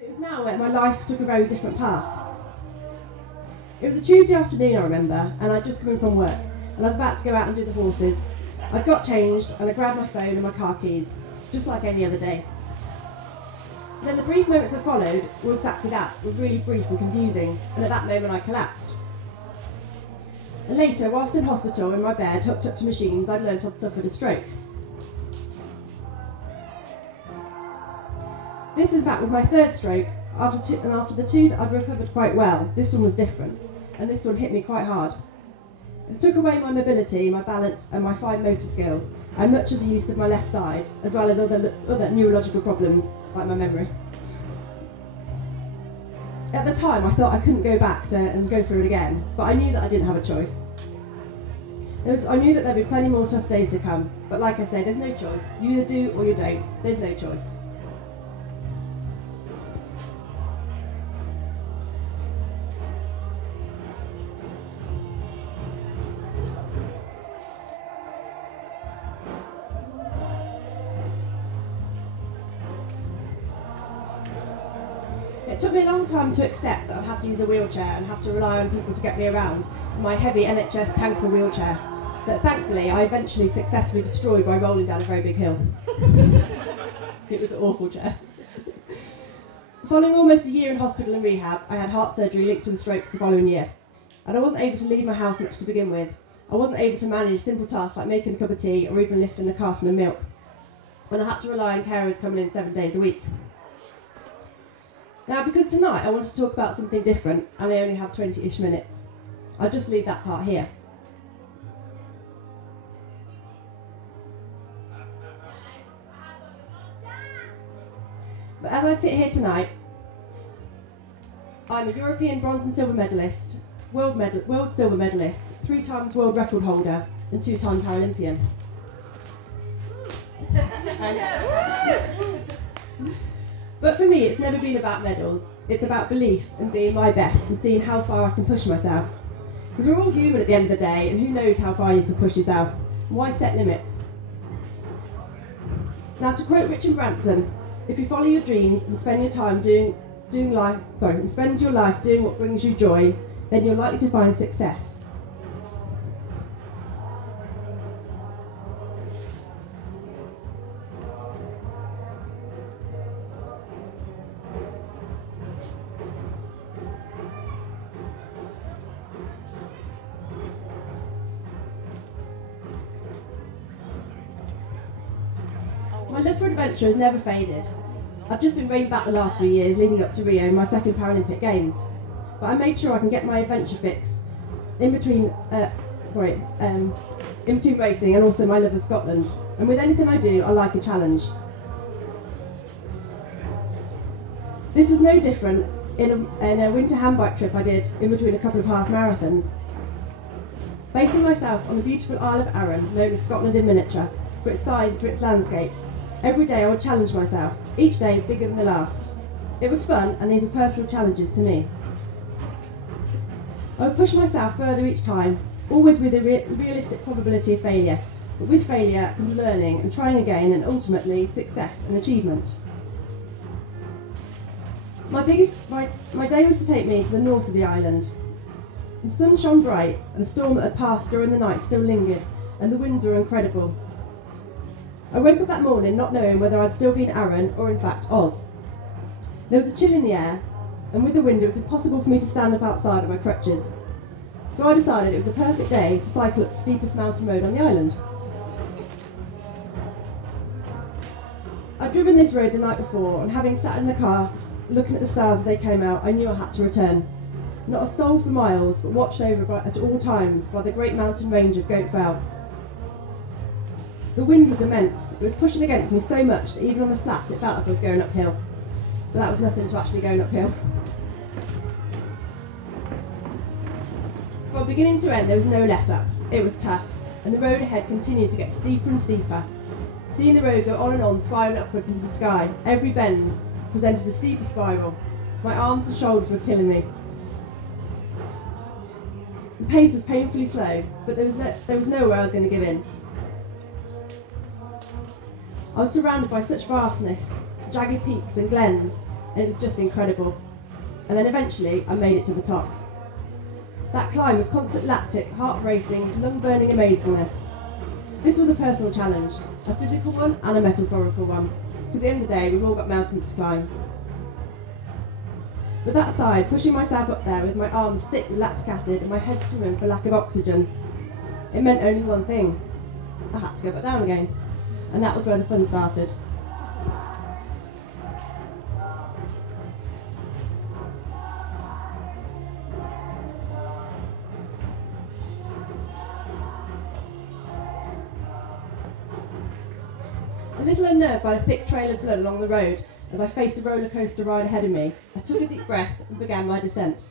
But it was now where my life took a very different path. It was a Tuesday afternoon, I remember, and I'd just come in from work, and I was about to go out and do the horses. I got changed, and I grabbed my phone and my car keys, just like any other day. Then the brief moments that followed were exactly that, were really brief and confusing, and at that moment I collapsed. And later, whilst in hospital in my bed, hooked up to machines, I'd learnt I'd suffered a stroke. This, in fact, was my third stroke, and after the two that I'd recovered quite well, this one was different, and this one hit me quite hard. It took away my mobility, my balance, and my fine motor skills, and much of the use of my left side, as well as other neurological problems, like my memory. At the time, I thought I couldn't go back and go through it again, but I knew that I didn't have a choice. I knew that there'd be plenty more tough days to come, but like I say, there's no choice. You either do or you don't. There's no choice. It took me a long time to accept that I'd have to use a wheelchair and have to rely on people to get me around in my heavy NHS tanker wheelchair that thankfully I eventually successfully destroyed by rolling down a very big hill. It was an awful chair. Following almost a year in hospital and rehab, I had heart surgery linked to the strokes the following year, and I wasn't able to leave my house much to begin with. I wasn't able to manage simple tasks like making a cup of tea or even lifting a carton of milk, and I had to rely on carers coming in 7 days a week. Now, because tonight I want to talk about something different, and I only have 20-ish minutes, I'll just leave that part here. But as I sit here tonight, I'm a European bronze and silver medalist, world silver medalist, 3 times world record holder, and 2-time Paralympian. But for me, it's never been about medals. It's about belief and being my best and seeing how far I can push myself. Because we're all human at the end of the day, and who knows how far you can push yourself. Why set limits? Now, to quote Richard Branson, if you follow your dreams and spend your life doing what brings you joy, then you're likely to find success. My love for adventure has never faded. I've just been reined back the last few years leading up to Rio, my second Paralympic Games. But I made sure I can get my adventure fix in between racing and also my love of Scotland. And with anything I do, I like a challenge. This was no different in a winter handbike trip I did in between a couple of half marathons. Basing myself on the beautiful Isle of Arran, known as Scotland in miniature, for its size and for its landscape. Every day I would challenge myself, each day bigger than the last. It was fun, and these were personal challenges to me. I would push myself further each time, always with a realistic probability of failure, but with failure comes learning and trying again, and ultimately success and achievement. My day was to take me to the north of the island. The sun shone bright, and the storm that had passed during the night still lingered, and the winds were incredible. I woke up that morning not knowing whether I'd still be in Arran or in fact Oz. There was a chill in the air, and with the wind it was impossible for me to stand up outside on my crutches. So I decided it was a perfect day to cycle up the steepest mountain road on the island. I'd driven this road the night before, and having sat in the car looking at the stars as they came out, I knew I had to return. Not a soul for miles, but watched over at all times by the great mountain range of Goat Fell. The wind was immense. It was pushing against me so much that even on the flat it felt like I was going uphill. But that was nothing to actually going uphill. From beginning to end there was no let up. It was tough, and the road ahead continued to get steeper and steeper. Seeing the road go on and on, spiralling upwards into the sky, every bend presented a steeper spiral. My arms and shoulders were killing me. The pace was painfully slow, but there was nowhere I was going to give in. I was surrounded by such vastness, jagged peaks and glens, and it was just incredible. And then eventually I made it to the top. That climb of constant lactic, heart-racing, lung-burning amazingness. This was a personal challenge, a physical one and a metaphorical one, because at the end of the day we've all got mountains to climb. But that aside, pushing myself up there with my arms thick with lactic acid and my head swimming for lack of oxygen, it meant only one thing. I had to go back down again. And that was where the fun started. A little unnerved by the thick trail of blood along the road as I faced the roller coaster ride ahead of me, I took a deep breath and began my descent.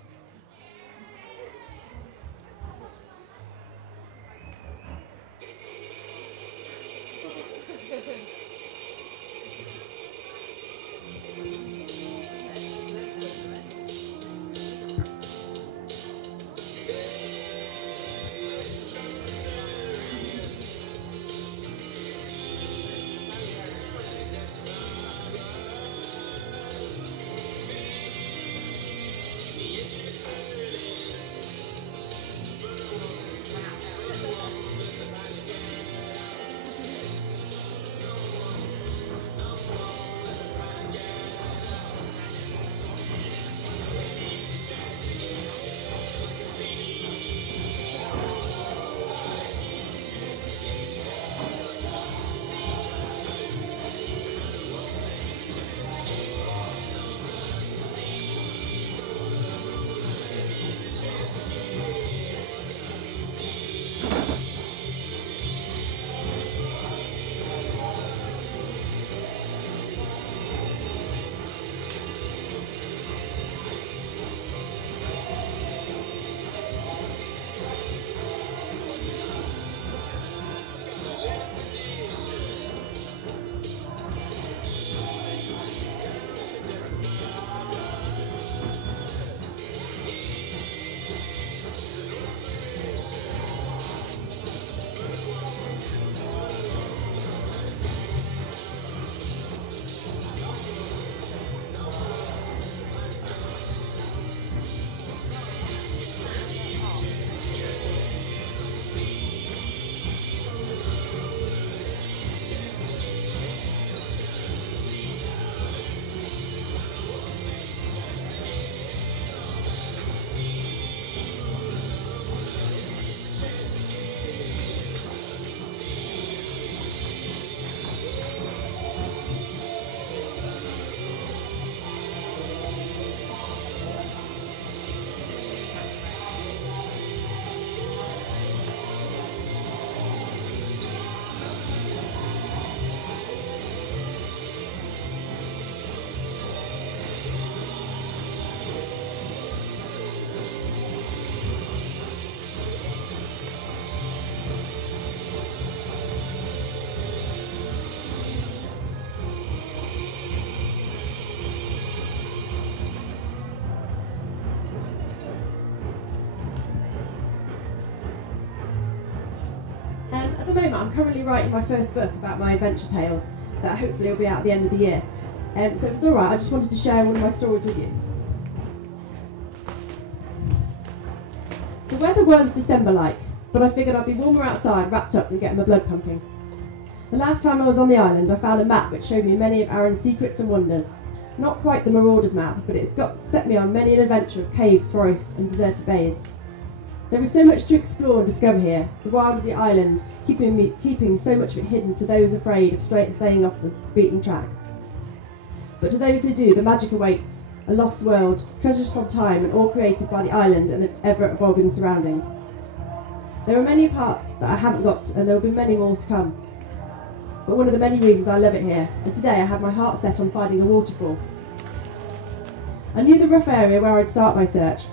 At the moment, I'm currently writing my first book about my adventure tales that hopefully will be out at the end of the year. So if it's all right, I just wanted to share one of my stories with you. The weather was December-like, but I figured I'd be warmer outside, wrapped up and getting my blood pumping. The last time I was on the island, I found a map which showed me many of Aaron's secrets and wonders. Not quite the Marauders map, but it's set me on many an adventure of caves, forests and deserted bays. There is so much to explore and discover here, the wild of the island keeping so much of it hidden to those afraid of staying off the beaten track. But to those who do, the magic awaits, a lost world, treasures from time and all created by the island and its ever-evolving surroundings. There are many parts that I haven't got and there will be many more to come. But one of the many reasons I love it here, and today I had my heart set on finding a waterfall. I knew the rough area where I'd start my search.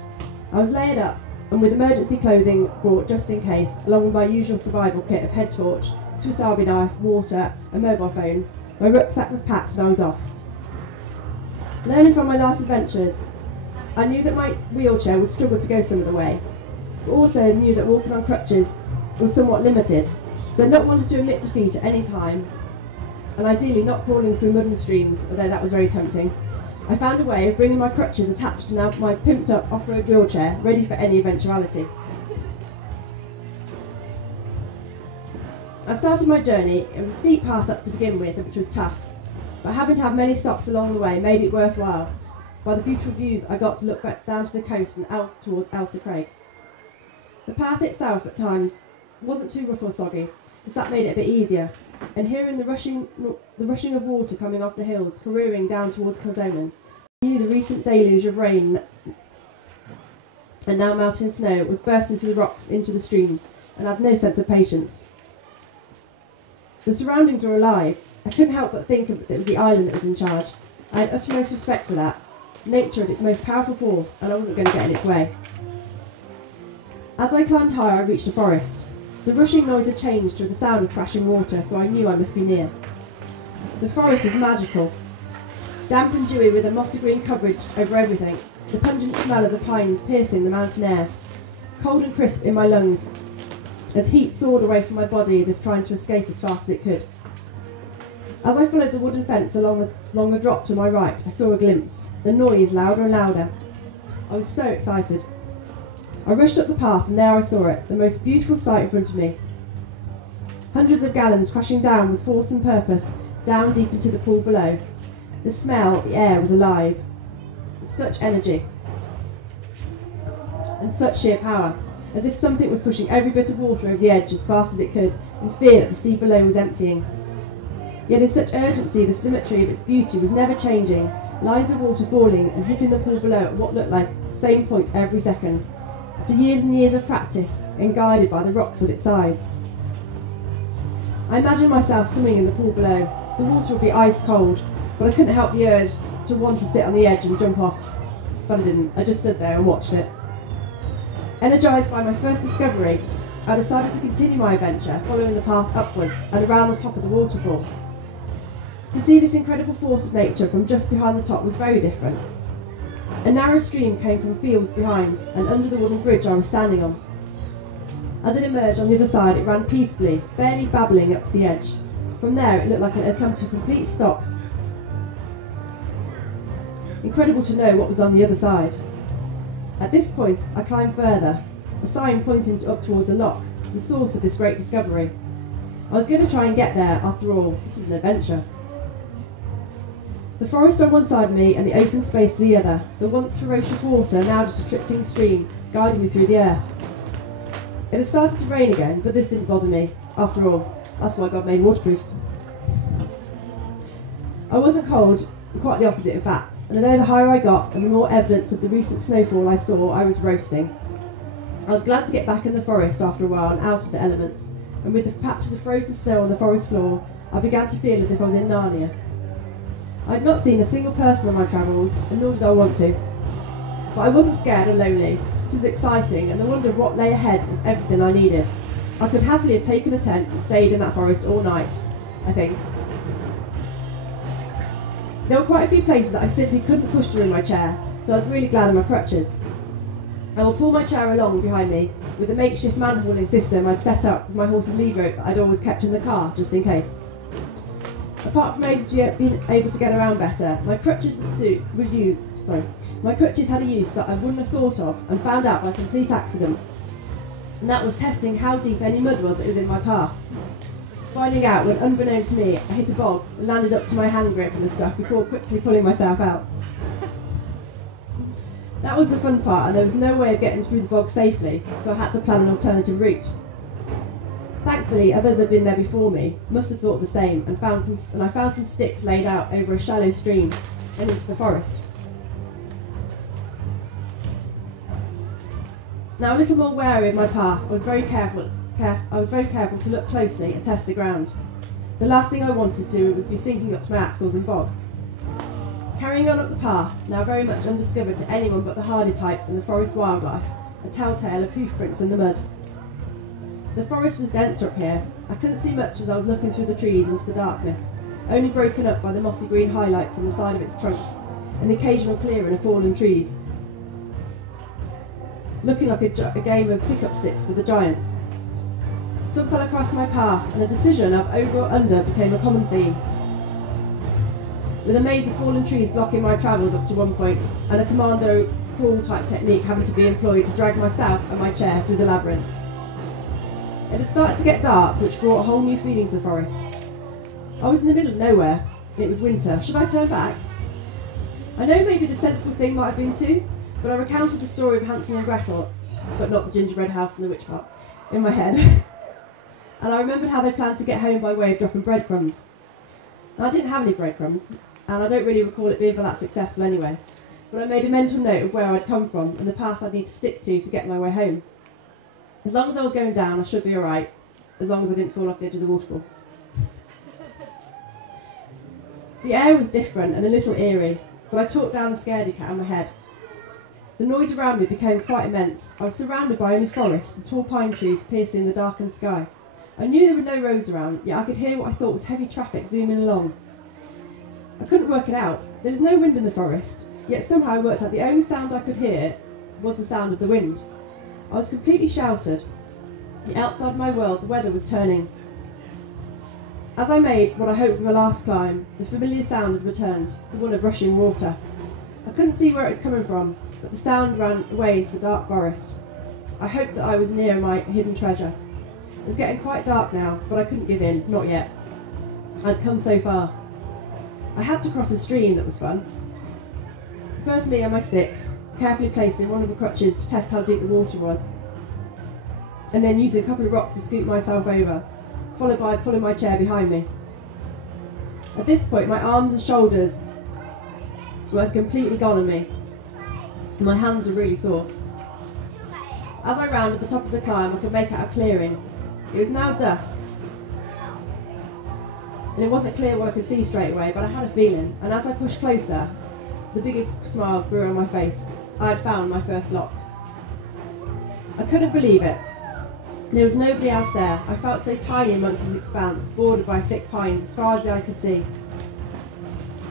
I was layered up, and with emergency clothing brought just in case, along with my usual survival kit of head torch, Swiss Army knife, water, a mobile phone, my rucksack was packed and I was off. Learning from my last adventures, I knew that my wheelchair would struggle to go some of the way, but also knew that walking on crutches was somewhat limited, so not wanted to admit defeat at any time, and ideally not crawling through mud and streams, although that was very tempting, I found a way of bringing my crutches attached to now my pimped up off-road wheelchair, ready for any eventuality. I started my journey. It was a steep path up to begin with, which was tough, but having to have many stops along the way made it worthwhile by the beautiful views I got to look back down to the coast and out towards Ailsa Craig. The path itself at times wasn't too rough or soggy, because that made it a bit easier, and hearing the rushing of water coming off the hills, careering down towards Kildonan, I knew the recent deluge of rain and now melting snow was bursting through the rocks into the streams, and I had no sense of patience. The surroundings were alive. I couldn't help but think of it was the island that was in charge. I had uttermost respect for that. Nature at its most powerful force, and I wasn't going to get in its way. As I climbed higher, I reached a forest. The rushing noise had changed to the sound of crashing water, so I knew I must be near. The forest was magical, damp and dewy with a mossy green coverage over everything, the pungent smell of the pines piercing the mountain air, cold and crisp in my lungs, as heat soared away from my body as if trying to escape as fast as it could. As I followed the wooden fence along the drop to my right, I saw a glimpse, the noise louder and louder. I was so excited. I rushed up the path and there I saw it, the most beautiful sight in front of me. Hundreds of gallons crashing down with force and purpose, down deep into the pool below. The smell, the air was alive. Such energy. And such sheer power, as if something was pushing every bit of water over the edge as fast as it could, in fear that the sea below was emptying. Yet in such urgency, the symmetry of its beauty was never changing, lines of water falling and hitting the pool below at what looked like the same point every second, after years and years of practice and guided by the rocks at its sides. I imagined myself swimming in the pool below. The water would be ice cold, but I couldn't help the urge to want to sit on the edge and jump off. But I didn't. I just stood there and watched it. Energised by my first discovery, I decided to continue my adventure, following the path upwards and around the top of the waterfall. To see this incredible force of nature from just behind the top was very different. A narrow stream came from fields behind and under the wooden bridge I was standing on. As it emerged on the other side, it ran peacefully, barely babbling up to the edge. From there, it looked like it had come to a complete stop. Incredible to know what was on the other side. At this point, I climbed further, a sign pointing up towards a loch, the source of this great discovery. I was going to try and get there, after all. This is an adventure. The forest on one side of me and the open space to the other, the once ferocious water, now just a trickling stream, guiding me through the earth. It had started to rain again, but this didn't bother me. After all, that's why God made waterproofs. I wasn't cold, quite the opposite in fact, and although the higher I got and the more evidence of the recent snowfall I saw, I was roasting. I was glad to get back in the forest after a while and out of the elements, and with the patches of frozen snow on the forest floor, I began to feel as if I was in Narnia. I had not seen a single person on my travels, and nor did I want to. But I wasn't scared or lonely. This was exciting, and the wonder of what lay ahead was everything I needed. I could happily have taken a tent and stayed in that forest all night, I think. There were quite a few places that I simply couldn't push through in my chair, so I was really glad of my crutches. I will pull my chair along behind me with the makeshift man-hauling system I'd set up with my horse's lead rope that I'd always kept in the car, just in case. Apart from being able to get around better, my crutches had a use that I wouldn't have thought of and found out by complete accident. And that was testing how deep any mud was that was in my path. Finding out when, unbeknown to me, I hit a bog and landed up to my hand grip and the stuff before quickly pulling myself out. That was the fun part, and there was no way of getting through the bog safely, so I had to plan an alternative route. Thankfully, others had been there before me, must have thought the same, and I found some sticks laid out over a shallow stream and into the forest. Now a little more wary of my path, I was very careful to look closely and test the ground. The last thing I wanted to do was be sinking up to my axles and bog. Carrying on up the path, now very much undiscovered to anyone but the hardy type and the forest wildlife, a telltale of hoofprints in the mud. The forest was denser up here. I couldn't see much as I was looking through the trees into the darkness, only broken up by the mossy green highlights on the side of its trunks and the occasional clearing of fallen trees, looking like a game of pick-up sticks with the giants. Some fell across my path, and a decision of over or under became a common theme. with a maze of fallen trees blocking my travels up to one point, and a commando crawl type technique having to be employed to drag myself and my chair through the labyrinth. It had started to get dark, which brought a whole new feeling to the forest. I was in the middle of nowhere, and it was winter. Should I turn back? I know maybe the sensible thing might have been to, but I recounted the story of Hansel and Gretel, but not the gingerbread house and the witch cart, in my head. And I remembered how they planned to get home by way of dropping breadcrumbs. Now, I didn't have any breadcrumbs, and I don't really recall it being that successful anyway, but I made a mental note of where I'd come from and the path I'd need to stick to get my way home. As long as I was going down, I should be alright, as long as I didn't fall off the edge of the waterfall. The air was different and a little eerie, but I talked down the scaredy cat in my head. The noise around me became quite immense. I was surrounded by only forest and tall pine trees piercing the darkened sky. I knew there were no roads around, yet I could hear what I thought was heavy traffic zooming along. I couldn't work it out. There was no wind in the forest, yet somehow I worked out the only sound I could hear was the sound of the wind. I was completely sheltered, yet outside my world the weather was turning. As I made what I hoped were my last climb, the familiar sound had returned, the one of rushing water. I couldn't see where it was coming from, but the sound ran away into the dark forest. I hoped that I was near my hidden treasure. It was getting quite dark now, but I couldn't give in, not yet. I'd come so far. I had to cross a stream that was fun. First me and my sticks, carefully placing one of the crutches to test how deep the water was, and then using a couple of rocks to scoop myself over, followed by pulling my chair behind me. At this point, my arms and shoulders were completely gone on me, and my hands were really sore. As I rounded the top of the climb, I could make out a clearing. It was now dusk, and it wasn't clear what I could see straight away, but I had a feeling, and as I pushed closer, the biggest smile grew on my face. I had found my first lock. I couldn't believe it. There was nobody else there. I felt so tiny amongst this expanse, bordered by thick pines as far as the eye could see.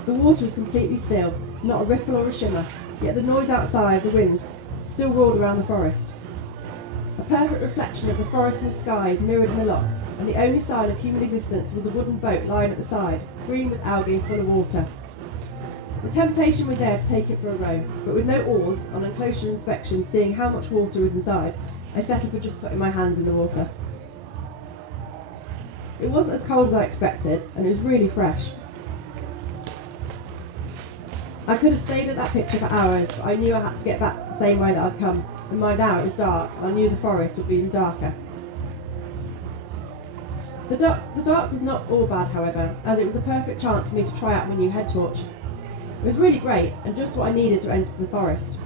The water was completely still, not a ripple or a shimmer, yet the noise outside, the wind, still roared around the forest. A perfect reflection of the forest and the skies mirrored in the loch, and the only sign of human existence was a wooden boat lying at the side, green with algae and full of water. The temptation was there to take it for a row, but with no oars, on a closer inspection, seeing how much water was inside, I settled for just putting my hands in the water. It wasn't as cold as I expected, and it was really fresh. I could have stayed at that picture for hours, but I knew I had to get back the same way that I'd come, and by now it was dark, and I knew the forest would be even darker. The dark was not all bad, however, as it was a perfect chance for me to try out my new head torch. It was really great, and just what I needed to enter the forest.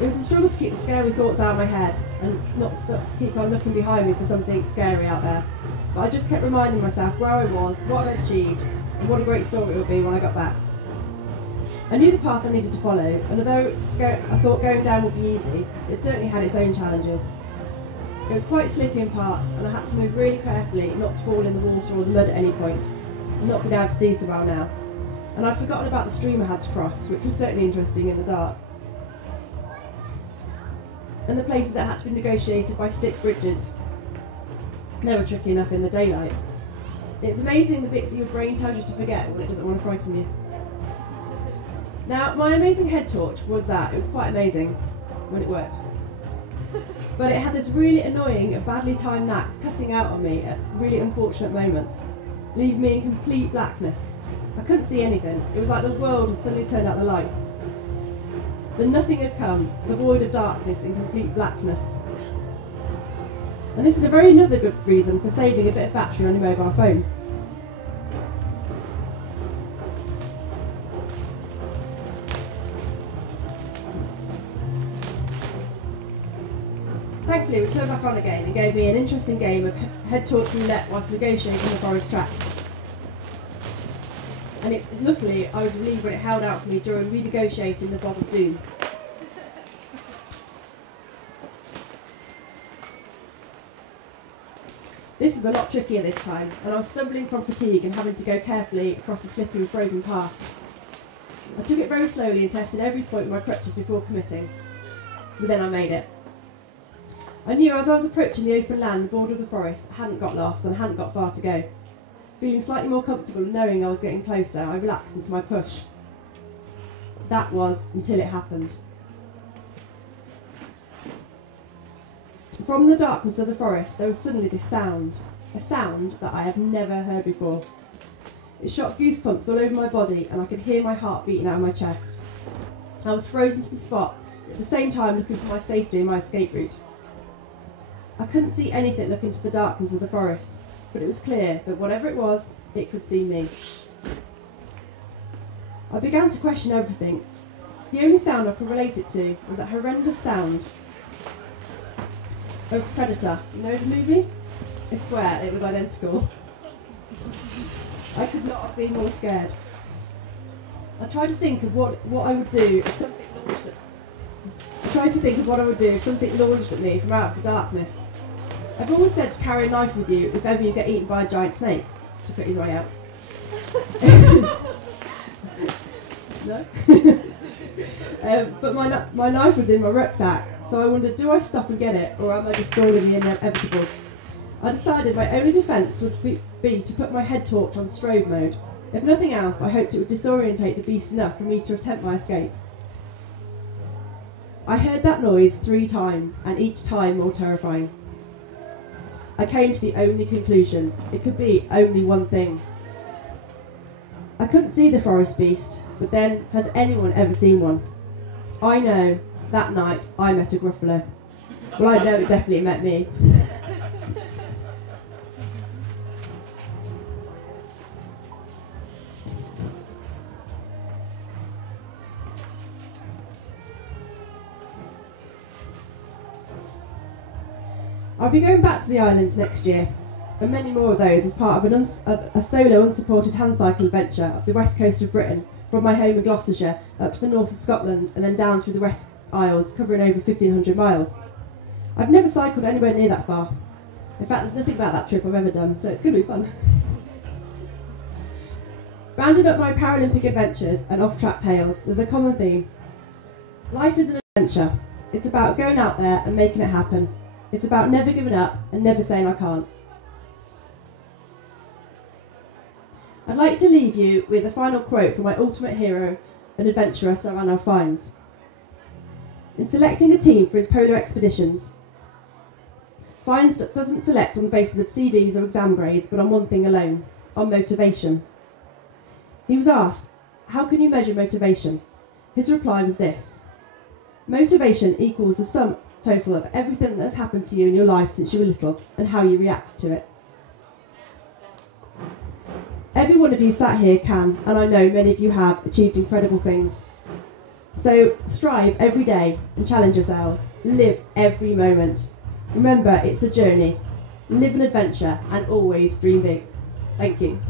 It was a struggle to keep the scary thoughts out of my head, and not keep on looking behind me for something scary out there. But I just kept reminding myself where I was, what I'd achieved, and what a great story it would be when I got back. I knew the path I needed to follow, and although I thought going down would be easy, it certainly had its own challenges. It was quite slippy in parts, and I had to move really carefully not to fall in the water or the mud at any point, and not be able to see so well now. And I'd forgotten about the stream I had to cross, which was certainly interesting in the dark. And the places that had to be negotiated by stick bridges. They were tricky enough in the daylight. It's amazing the bits that your brain tells you to forget when it doesn't want to frighten you. Now, my amazing head torch was that. It was quite amazing when it worked. But it had this really annoying and badly timed knack cutting out on me at really unfortunate moments, leaving me in complete blackness. I couldn't see anything. It was like the world had suddenly turned out the lights. Then nothing had come, the void of darkness in complete blackness. And this is a very another good reason for saving a bit of battery on your mobile phone. Thankfully, we turned back on again and gave me an interesting game of head torch roulette whilst negotiating the forest track. And luckily, I was relieved when it held out for me during renegotiating the Bob of Doom. This was a lot trickier this time, and I was stumbling from fatigue and having to go carefully across the slippery frozen path. I took it very slowly and tested every point with my crutches before committing, but then I made it. I knew as I was approaching the open land border of the forest, I hadn't got lost and I hadn't got far to go. Feeling slightly more comfortable and knowing I was getting closer, I relaxed into my push. That was until it happened. From the darkness of the forest, there was suddenly this sound, a sound that I have never heard before. It shot goosebumps all over my body, and I could hear my heart beating out of my chest. I was frozen to the spot, at the same time looking for my safety and my escape route. I couldn't see anything looking into the darkness of the forest, but it was clear that whatever it was, it could see me. I began to question everything. The only sound I could relate it to was that horrendous sound of Predator. You know the movie? I swear it was identical. I could not have been more scared. I tried to think of what I would do if something launched at me from out of the darkness. I've always said to carry a knife with you if ever you get eaten by a giant snake, to cut his way out. No? But my knife was in my rucksack, so I wondered, do I stop and get it, or am I just stalling the inevitable? I decided my only defence would be to put my head torch on strobe mode. If nothing else, I hoped it would disorientate the beast enough for me to attempt my escape. I heard that noise 3 times, and each time more terrifying. I came to the only conclusion. It could be only one thing. I couldn't see the forest beast, but then, has anyone ever seen one? I know, that night I met a gruffalo. Well, I know it definitely met me. I'll be going back to the islands next year, and many more of those as part of a solo unsupported hand cycle adventure up the west coast of Britain, from my home in Gloucestershire up to the north of Scotland and then down through the West Isles, covering over 1,500 miles. I've never cycled anywhere near that far. In fact, there's nothing about that trip I've ever done, so it's going to be fun. Rounding up my Paralympic adventures and off-track tales, there's a common theme. Life is an adventure. It's about going out there and making it happen. It's about never giving up and never saying I can't. I'd like to leave you with a final quote from my ultimate hero and adventurer, Sir Ranulph Fiennes. In selecting a team for his polo expeditions, Fiennes doesn't select on the basis of CVs or exam grades, but on one thing alone, on motivation. He was asked, how can you measure motivation? His reply was this: motivation equals the sum total of everything that has happened to you in your life since you were little and how you reacted to it. Every one of you sat here can, and I know many of you have, achieved incredible things. So strive every day and challenge yourselves. Live every moment. Remember, it's the journey. Live an adventure and always dream big. Thank you.